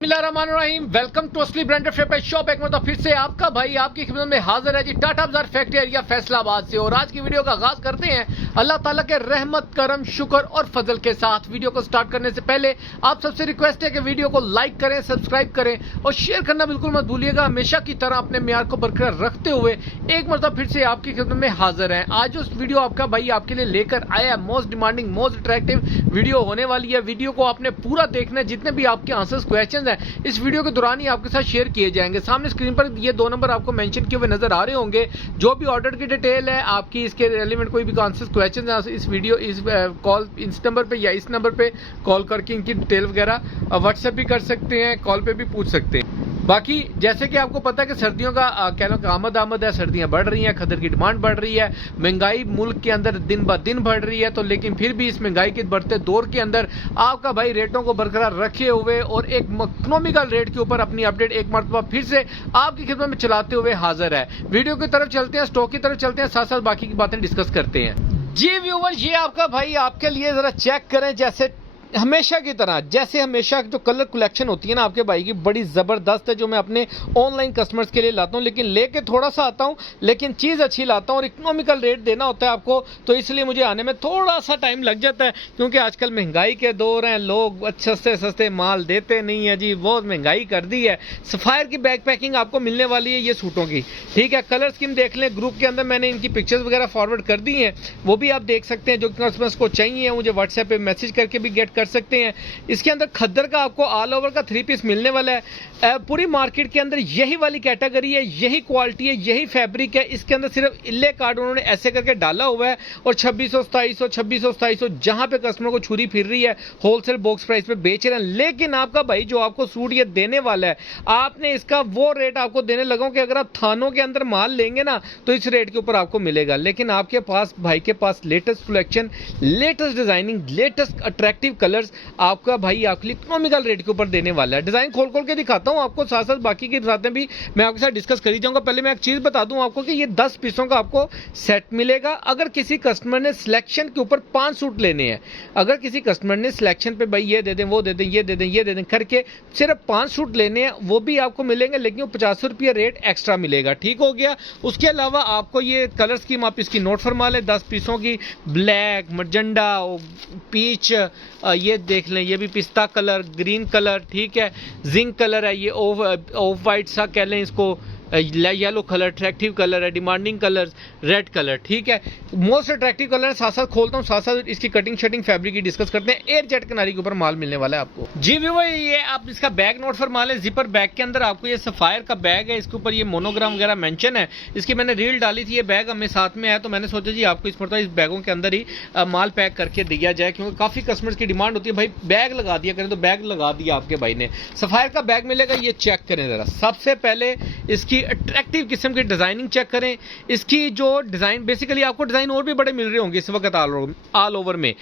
बिस्मिल्लाहिर्रहमानिर्रहीम। Welcome to असली branded फेपर shop. एक मतलब फिर से आपका भाई आपकी खिदमत में हाजिर है जी, टाटा बाजार फैक्ट्री एरिया फैसलाबाद से। और आज की वीडियो का आगाज करते हैं अल्लाह ताला के रहमत करम शुक्र और फजल के साथ। वीडियो को स्टार्ट करने से पहले आप सबसे रिक्वेस्ट है कि वीडियो को लाइक करें, सब्सक्राइब करें और शेयर करना बिल्कुल मत भूलिएगा। हमेशा की तरह अपने म्यार को बरकरार रखते हुए एक मतलब फिर से आपकी खिदमत में हाजिर है। आज जो वीडियो आपका भाई आपके लिए लेकर आया, most demanding most attractive video होने वाली है। वीडियो को आपने पूरा देखना है, जितने भी आपके आंसर्स क्वेश्चन इस वीडियो के दौरान ही आपके साथ शेयर किए जाएंगे। सामने स्क्रीन पर ये दो नंबर आपको मेंशन किए हुए नजर आ रहे होंगे। जो भी ऑर्डर की डिटेल है आपकी, इसके रेलिवेंट कोई भी आंसर्स क्वेश्चन है, इस वीडियो इस कॉल इस नंबर पे या इस नंबर पे कॉल करके इनकी डिटेल वगैरह व्हाट्सएप भी कर सकते हैं, कॉल पे भी पूछ सकते हैं। बाकी जैसे कि आपको पता है कि सर्दियों का कह लो आमद है, सर्दियां बढ़ रही हैं, खद्दर की डिमांड बढ़ रही है, महंगाई मुल्क के अंदर दिन ब दिन बढ़ रही है। तो लेकिन फिर भी इस महंगाई के बढ़ते दौर के अंदर आपका भाई रेटों को बरकरार रखे हुए और एक इकोनॉमिकल रेट के ऊपर अपनी अपडेट एक मरतबा फिर से आपकी खिदमत में चलाते हुए हाजिर है। वीडियो की तरफ चलते हैं, स्टॉक की तरफ चलते हैं, साथ साथ बाकी की बातें डिस्कस करते हैं। जी व्यूअर्स, ये आपका भाई आपके लिए जरा चेक करें। जैसे हमेशा की तरह, जैसे हमेशा जो कलर कलेक्शन होती है ना आपके भाई की, बड़ी जबरदस्त है, जो मैं अपने ऑनलाइन कस्टमर्स के लिए लाता हूं। लेकिन लेके थोड़ा सा आता हूं, लेकिन चीज अच्छी लाता हूं और इकोनॉमिकल रेट देना होता है आपको, तो इसलिए मुझे आने में थोड़ा सा टाइम लग जाता है। क्योंकि आजकल महंगाई के दौर हैं, लोग सस्ते सस्ते माल देते नहीं है जी, बहुत महंगाई कर दी है। सफायर की बैग पैकिंग आपको मिलने वाली है ये सूटों की, ठीक है। कलर स्कीम देख लें, ग्रुप के अंदर मैंने इनकी पिक्चर्स वगैरह फॉरवर्ड कर दी हैं, वो भी आप देख सकते हैं। जो कस्टमर्स को चाहिए मुझे व्हाट्सएप पे मैसेज करके भी गेट कर सकते हैं। इसके अंदर खद्दर का आपको ऑल ओवर का 3 पीस मिलने वाला है। पूरी मार्केट के अंदर यही वाली कैटेगरी है, यही क्वालिटी है, यही फैब्रिक है। इसके अंदर सिर्फ इल्ले कार्ड उन्होंने ऐसे करके डाला हुआ है और 2600 जहां पे कस्टमर को छुरी फिर रही है, होलसेल बॉक्स प्राइस पे बेच रहे हैं। लेकिन आपका भाई जो आपको सूट ये देने वाला है, आपने इसका वो रेट आपको देने लगा कि अगर आप थानों के अंदर माल लेंगे ना तो इस रेट के ऊपर आपको मिलेगा। लेकिन आपके पास भाई के पास latest collection, latest designing, latest attractive colours आपका भाई आपके लिए इकोनॉमिकल रेट के ऊपर देने वाला है। डिजाइन खोल खोल के दिखाता हूं आपको, साथ साथ बाकी की बातें भी मैं आपके साथ डिस्कस करी जाऊंगा। पहले मैं एक चीज बता दूं आपको कि ये 10 पीसों का आपको सेट मिलेगा। अगर किसी कस्टमर ने सिलेक्शन के ऊपर 5 सूट लेने हैं, अगर किसी कस्टमर ने सिलेक्शन पे भाई ये दे दें, वो दे दें, ये दे दें, ये दे दें करके सिर्फ 5 सूट लेने हैं, वो भी आपको मिलेंगे, लेकिन वो 50 रुपये रेट एक्स्ट्रा मिलेगा, ठीक हो गया। उसके अलावा आपको ये कलर स्कीम आप इसकी नोट फरमा लें, 10 पीसों की, ब्लैक, मजेंडा, पीच, ये देख लें, ये भी पिस्ता कलर, ग्रीन कलर, ठीक है, जिंक कलर है, ये ऑफ वाइट सा कह लें इसको, येलो कलर अट्रैक्टिव कलर है, डिमांडिंग कलर रेड कलर, ठीक है, मोस्ट अट्रैक्टिव कलर है। साथ साथ खोलता हूं, साथ साथ इसकी कटिंग शटिंग फैब्रिक की डिस्कस करते हैं। एयर जेट किनारी के ऊपर माल मिलने वाला है आपको। जी व्यूअर, ये आप इसका बैग नोट फरमा लें। जिपर बैग के अंदर आपको ये सफायर का बैग है, इसके ऊपर ये मोनोग्राम वगैरह मेंशन है। इसकी मैंने रील डाली थी, ये बैग हमें साथ में है, तो मैंने सोचा जी आपको इस इस बैगों के अंदर ही माल पैक करके दिया जाए, क्योंकि काफी कस्टमर्स की डिमांड होती है भाई बैग लगा दिया करें, तो बैग लगा दिया आपके भाई ने। सफायर का बैग मिलेगा, ये चेक करें जरा। सबसे पहले इसकी अट्रैक्टिव किस्म की डिजाइनिंग चेक करें। इसकी जो डिजाइन, बेसिकली आपको डिजाइन और भी बड़े मिल रहे होंगे इस वक्त ऑल ओवर में।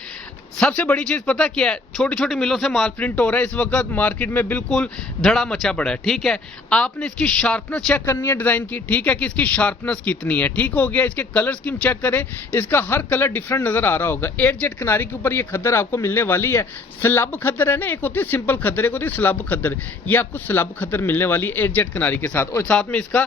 सबसे बड़ी चीज पता क्या है, छोटी छोटी मिलों से माल प्रिंट हो रहा है इस वक्त मार्केट में, बिल्कुल धड़ा मचा पड़ा है, ठीक है। आपने इसकी शार्पनेस चेक करनी है डिजाइन की, ठीक है, कि इसकी शार्पनेस कितनी है, ठीक हो गया। इसके कलर स्कीम चेक करें, इसका हर कलर डिफरेंट नजर आ रहा होगा। एयर जेट किनारी के ऊपर ये खद्दर आपको मिलने वाली है। स्लब खद्दर है ना, एक होती है सिंपल खद्दर, एक होती है स्लब खद्दर, ये आपको स्लब खद्दर मिलने वाली है एयर जेट किनारी के साथ। और साथ में इसका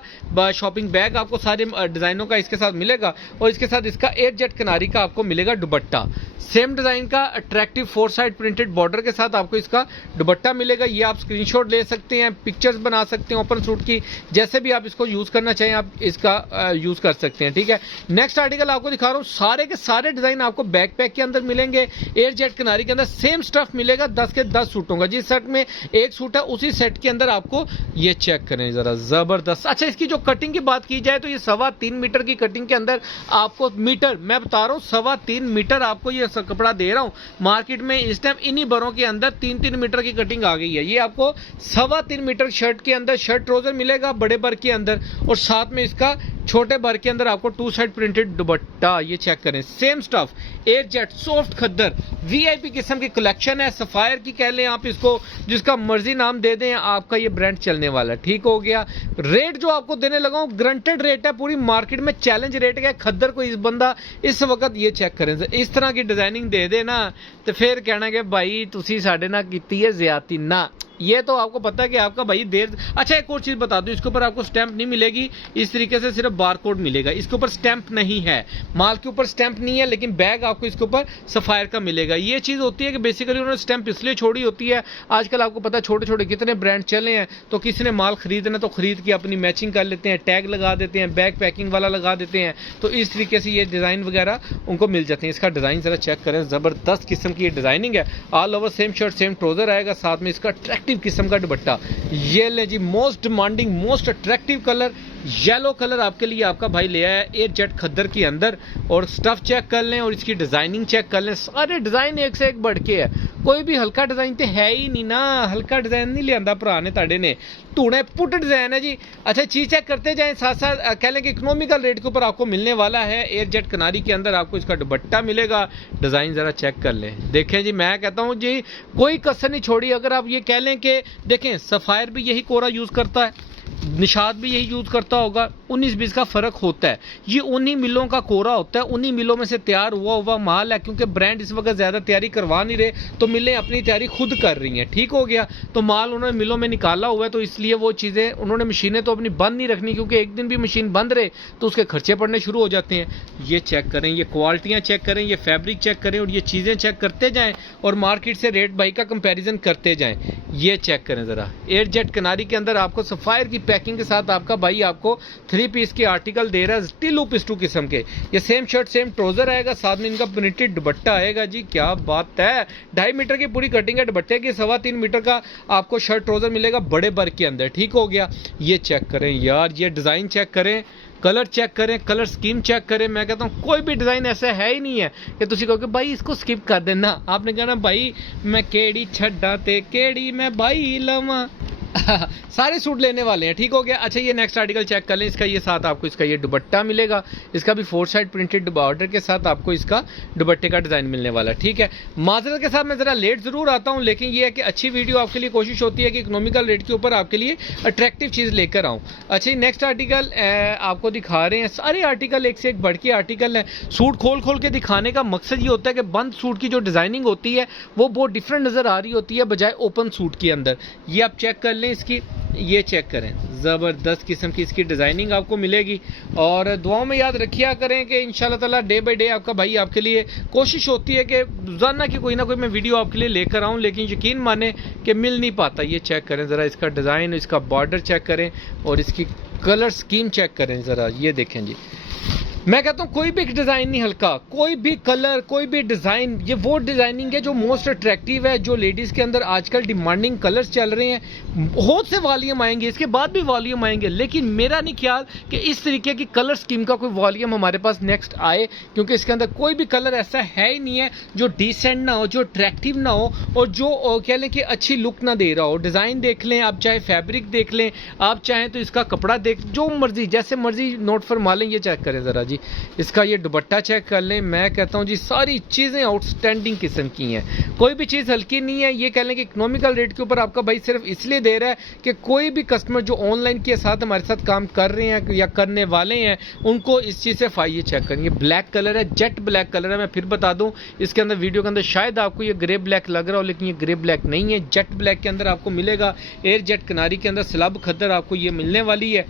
शॉपिंग बैग आपको सारे डिजाइनों का इसके साथ मिलेगा, और इसके साथ इसका एयर जेट किनारी का आपको मिलेगा दुपट्टा, सेम डिजाइन का अट्रैक्टिव 4 साइड प्रिंटेड बॉर्डर के साथ आपको इसका दुपट्टा मिलेगा। ये आप स्क्रीनशॉट ले सकते हैं, पिक्चर्स बना सकते हैं ओपन सूट की, जैसे भी आप इसको यूज करना चाहें आप इसका यूज कर सकते हैं, ठीक है। नेक्स्ट आर्टिकल आपको दिखा रहा हूं, सारे के सारे डिजाइन आपको बैक पैक के अंदर मिलेंगे। एयर जेट किनारी के अंदर सेम स्टफ मिलेगा, 10 के 10 सूटों का। जिस सेट में एक सूट है उसी सेट के अंदर आपको ये चेक करें जरा, जबरदस्त। अच्छा, इसकी जो कटिंग की बात की जाए तो ये 3.25 मीटर की कटिंग के अंदर आपको, मीटर मैं बता रहा हूँ, 3.25 मीटर आपको ये कपड़ा दे रहा हूं। मार्केट में इस टाइम इन्हीं बरों के अंदर 3-3 मीटर की कटिंग आ गई है। ये आपको 3.25 मीटर शर्ट के अंदर शर्ट ट्राउजर मिलेगा बड़े बर के अंदर, और साथ में इसका छोटे बर के अंदर आपको 2 साइड प्रिंटेड दुपट्टा। ये चेक करें, same stuff, air jet soft खद्दर, वीआईपी किस्म की कलेक्शन है। सफायर की कह लें आप इसको, जिसका मर्जी नाम दे दें, आपका ये ब्रांड चलने वाला, ठीक हो गया। रेट जो आपको देने लगा हूं ग्रंटेड रेट है, पूरी मार्केट में चैलेंज रेट है। खद्दर को इस बंदा इस वक्त ये चेक करें, इस तरह की डिजाइनिंग दे दे ना तो फिर कहना कि भाई तुसी साडे नाल कीती है ज्यादती ना, ये तो आपको पता है कि आपका भाई देर। अच्छा एक और चीज बता दूं, इसके ऊपर आपको स्टैंप नहीं मिलेगी, इस तरीके से सिर्फ बारकोड मिलेगा, इसके ऊपर स्टैंप नहीं है, माल के ऊपर स्टैंप नहीं है, लेकिन बैग आपको इसके ऊपर सफायर का मिलेगा। ये चीज होती है कि बेसिकली उन्होंने स्टैंप इसलिए छोड़ी होती है, आजकल आपको पता है छोटे छोटे कितने ब्रांड चले हैं, तो किसी ने माल खरीदना तो खरीद के अपनी मैचिंग कर लेते हैं, टैग लगा देते हैं, बैग पैकिंग वाला लगा देते हैं, तो इस तरीके से ये डिजाइन वगैरह उनको मिल जाते हैं। इसका डिजाइन जरा चेक करें, जबरदस्त किस्म की ये डिजाइनिंग है, all over same shirt same trouser आएगा, साथ में इसका अट्रैक्टिव किस्म का दुपट्टा। ये ले जी, most demanding most attractive colour yellow colour आपके लिए आपका भाई ले आया एयर जेट खद्दर के अंदर। और स्टफ चेक कर लें और इसकी डिजाइनिंग चेक कर लें, सारे डिजाइन एक से एक बढ़ के है, कोई भी हल्का डिजाइन तो है ही नहीं ना, हल्का डिजाइन नहीं लिया भरा ने ताड़े ने, धूने पुट डिजाइन है जी। अच्छा चीज चेक करते जाएं, साथ साथ कह लें कि इकोनॉमिकल रेट के ऊपर आपको मिलने वाला है। एयर जेट कनारी के अंदर आपको इसका दुपट्टा मिलेगा, डिजाइन जरा चेक कर लें। देखें जी, मैं कहता हूं जी कोई कसर नहीं छोड़ी। अगर आप ये कह लें कि देखें सफायर भी यही कोरा यूज करता है, निशाद भी यही यूज करता होगा, 19-20 का फर्क होता है। ये उन्हीं मिलों का कोरा होता है, उन्हीं मिलों में से तैयार हुआ माल है, क्योंकि ब्रांड इस वक्त ज्यादा तैयारी करवा नहीं रहे, तो मिलें अपनी तैयारी खुद कर रही हैं। ठीक हो गया, तो माल उन्होंने मिलों में निकाला हुआ है, तो इसलिए वो चीजें उन्होंने मशीनें तो अपनी बंद नहीं रखनी, क्योंकि एक दिन भी मशीन बंद रहे तो उसके खर्चे पड़ने शुरू हो जाते हैं। ये चेक करें, ये क्वालिटियां चेक करें, ये फैब्रिक चेक करें और ये चीजें चेक करते जाएं और मार्केट से रेट भाई का कंपैरिजन करते जाएं। ये चेक करें जरा, एयर जेट कनारी के अंदर आपको सफायर की पैकिंग के साथ आपका भाई आपको 3 पीस के आर्टिकल दे रहा है, टिलू पिस्टू किस्म के। ये सेम शर्ट सेम ट्राउजर आएगा, साथ में इनका प्रिंटेड दुपट्टा आएगा जी, क्या बात है। 2.5 मीटर की पूरी कटिंग है दुपट्टे की, 3.25 मीटर का आपको शर्ट ट्राउजर मिलेगा बड़े वर्क के अंदर। ठीक हो गया, ये चेक करें यार, ये डिजाइन चेक करें, कलर चेक करें, कलर स्कीम चेक करें। मैं कहता हूं कोई भी डिजाइन ऐसा है ही नहीं है कि तुम कहो कि भाई इसको स्किप कर देना। आपने कहना भाई मैं केड़ी छड्डा ते केड़ी मैं भाई लवा सारे सूट लेने वाले हैं। ठीक हो गया। अच्छा ये नेक्स्ट आर्टिकल चेक कर लें, इसका ये साथ आपको इसका ये दुपट्टा मिलेगा, इसका भी 4 साइड प्रिंटेड बॉर्डर के साथ आपको इसका दुपट्टे का डिजाइन मिलने वाला है। ठीक है, माजरत के साथ मैं जरा लेट जरूर आता हूं, लेकिन ये है कि अच्छी वीडियो आपके लिए कोशिश होती है कि इकोनॉमिकल रेट के ऊपर आपके लिए अट्रैक्टिव चीज लेकर आऊं। अच्छा नेक्स्ट आर्टिकल आपको दिखा रहे हैं, सारे आर्टिकल एक से एक बढ़ के आर्टिकल है। सूट खोल खोल के दिखाने का मकसद ये होता है कि बंद सूट की जो डिजाइनिंग होती है वो बहुत डिफरेंट नजर आ रही होती है बजाय ओपन सूट के अंदर। ये आप चेक कर लें, इसकी ये चेक करें, जबरदस्त किस्म की इसकी डिजाइनिंग आपको मिलेगी। और दुआओं में याद रखिया करें कि इंशाल्लाह ताला डे बाय डे आपका भाई आपके लिए कोशिश होती है कि रोजाना की कोई ना कोई मैं वीडियो आपके लिए लेकर आऊं, लेकिन यकीन माने कि मिल नहीं पाता। ये चेक करें जरा, इसका डिजाइन, इसका बॉर्डर चेक करें और इसकी कलर स्कीम चेक करें जरा। ये देखें जी, मैं कहता हूं कोई भी डिजाइन नहीं हल्का, कोई भी कलर कोई भी डिजाइन, ये वो डिजाइनिंग है जो मोस्ट अट्रैक्टिव है, जो लेडीज के अंदर आजकल डिमांडिंग कलर्स चल रहे हैं। बहुत से वॉल्यूम आएंगे, इसके बाद भी वॉल्यूम आएंगे, लेकिन मेरा नहीं ख्याल कि इस तरीके की कलर स्कीम का कोई वॉल्यूम हमारे पास नेक्स्ट आए, क्योंकि इसके अंदर कोई भी कलर ऐसा है ही नहीं है जो डिसेंट ना हो, जो अट्रैक्टिव ना हो और जो कह लें कि अच्छी लुक ना दे रहा हो। डिजाइन देख लें आप, चाहे फैब्रिक देख लें आप, चाहें तो इसका कपड़ा देख, जो मर्जी जैसे मर्जी नोट फरमा लें। ये चेक करें जरा जी, इसका ये दुपट्टा चेक कर लें। मैं कहता हूं जी सारी चीजें आउटस्टैंडिंग किस्म की हैं, कोई भी चीज हल्की नहीं है। ये कह लें कि इकोनॉमिकल रेट के ऊपर आपका भाई सिर्फ इसलिए दे रहा है कि कोई भी कस्टमर जो ऑनलाइन के साथ हमारे साथ काम कर रहे हैं या करने वाले हैं उनको इस चीज से फायदे चेक करें। ये ब्लैक कलर है, जेट ब्लैक कलर है। मैं फिर बता दूं, इसके अंदर वीडियो के अंदर शायद आपको ये ग्रे ब्लैक लग रहा हो, लेकिन ये ग्रे ब्लैक नहीं है, जेट ब्लैक के अंदर आपको मिलेगा। एयर जेट कनारी के अंदर स्लब खद्दर आपको ये मिलने वाली है।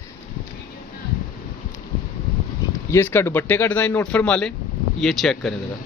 ये इसका दुपट्टे का डिजाइन नोट फरमा लें, ये चेक करें जरा,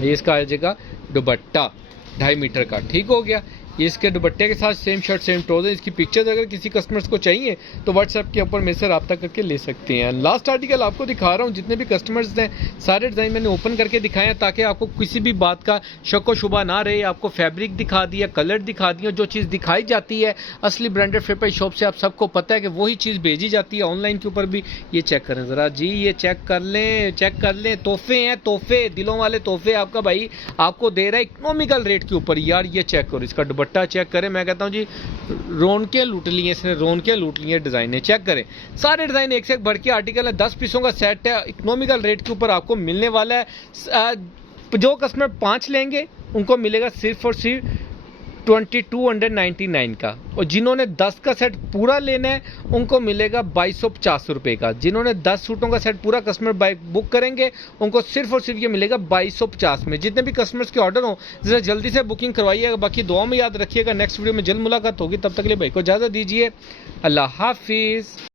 ये इसका आ जाएगा दुपट्टा 2.5 मीटर का। ठीक हो गया, ये इसके दुपट्टे के साथ सेम शर्ट सेम ट्राउजर। इसकी पिक्चर्स अगर किसी कस्टमर्स को चाहिए तो व्हाट्सएप के ऊपर मेरे से रब्ता करके ले सकते हैं। लास्ट आर्टिकल आपको दिखा रहा हूँ, जितने भी कस्टमर्स हैं सारे डिजाइन मैंने ओपन करके दिखाए हैं ताकि आपको किसी भी बात का शक व शुबा ना रहे। आपको फैब्रिक दिखा दिया, कलर दिखा दिया, जो चीज़ दिखाई जाती है असली ब्रांडेड फ्लिपकार्ट शॉप से आप सबको पता है कि वही चीज़ भेजी जाती है ऑनलाइन के ऊपर भी। ये चेक करें ज़रा जी, ये चेक कर लें, चेक कर लें। तोहफे हैं, तोहफे, दिलों वाले तोहफे आपका भाई आपको दे रहा है इकोनॉमिकल रेट के ऊपर। यार ये चेक करो, इसका दुपट्टा चेक करें। मैं कहता हूं जी रौनकें लूट ली हैं इसने, रौनकें लूट ली हैं। डिजाइनें चेक करें, सारे डिजाइन एक से एक बढ़ के आर्टिकल है। 10 पीसों का सेट है, इकोनॉमिकल रेट के ऊपर आपको मिलने वाला है। जो कस्टमर 5 लेंगे उनको मिलेगा सिर्फ और सिर्फ 2299 का, और जिन्होंने 10 का सेट पूरा लेना है उनको मिलेगा 2250 रुपये का। जिन्होंने 10 सूटों का सेट पूरा कस्टमर बुक करेंगे उनको सिर्फ और सिर्फ ये मिलेगा 2250 में। जितने भी कस्टमर्स के ऑर्डर हो जरा जल्दी से बुकिंग करवाइएगा। बाकी दुआ में याद रखिएगा, नेक्स्ट वीडियो में जल्द मुलाकात होगी। तब तक के लिए भाई को इजाज़त दीजिए, अल्लाह हाफिज़।